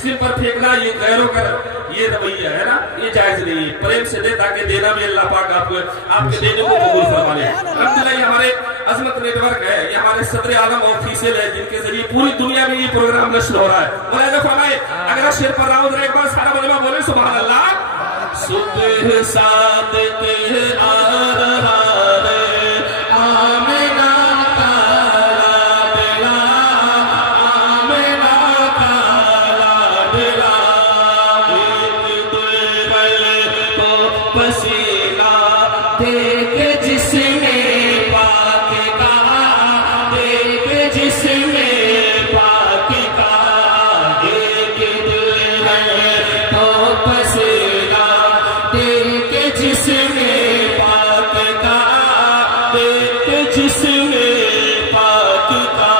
किसी पर फेंकना, ये गैरों का ये रवैया है ना, ये जायज नहीं है। प्रेम से दे ताकि देना भी अल्लाह पाक आपके देने को कबूल फरमा ले। अल्हम्दुलिल्लाह ये हमारे अजमत नेटवर्क है, ये हमारे सदर आलम ऑफिशियल है, जिनके जरिए पूरी दुनिया में ये प्रोग्राम नश्र हो रहा है। मुलाहिजा फरमाए, अगर शेर पर राउंड एक बार सारा मजमा बोले सुभान अल्लाह। सुबह सादिक आ रहा है, आमिना का लाडला, आमिना का लाडला, एक दुल्हन को पसीना देख जिसमें पाक का, देख जिसमें पाक का, एक दुल्हन को पसीना देख जिसमें पाक का, देख जिसमें पाक का।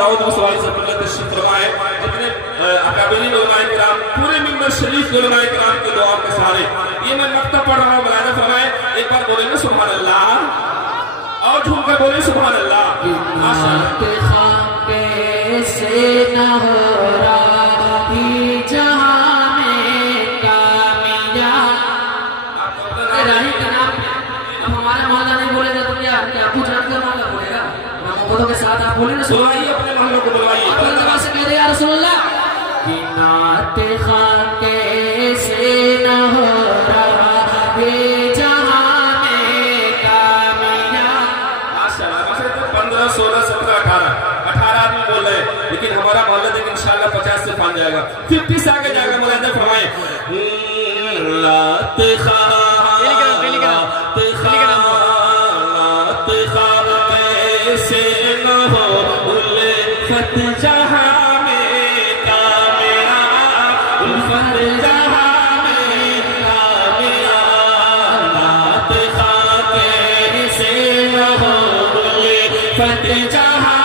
दाऊद मुसवाई से तशरीफ फरमाए, जितने अकाबिरीन उलमाए किराम, पूरे मिंबर शरीफ के उलमाए किराम के दुआ के सहारे ये मैं मक्तब पढ़ रहा हूँ। मुलाहिजा फरमाए, एक बार बोले ना सुभान अल्लाह, और झूम कर बोले सुभान अल्लाह। कैसे न हो रही जहां में कामयाब, राही का नाम अब हमारे मौला नहीं बोलेगा तो क्या आपको जानकर मौला बोलेगा? मोहब्बतों के साथ आप बोले ना, सुनाइए अपने महलों को बुलवाइए, अपने जबान से कह दे या रसूलुल्लाह कि नात खां कैसे न हो रहा ये जहां में कामयाब। माशाअल्लाह, माशाअल्लाह तो 15, 16, 17, 18 आदमी बोल रहे हैं, लेकिन हमारा मोहल्ला देख इंशाअल्लाह 50 से पान जाएगा, 50 से आगे जाएगा। मुलाहिजा फरमाए, रात खां कैसे न हो उल्फत जहां में कामयाब, उल्फत जहां में कामयाब, रात खां कैसे न हो उल्फत जहां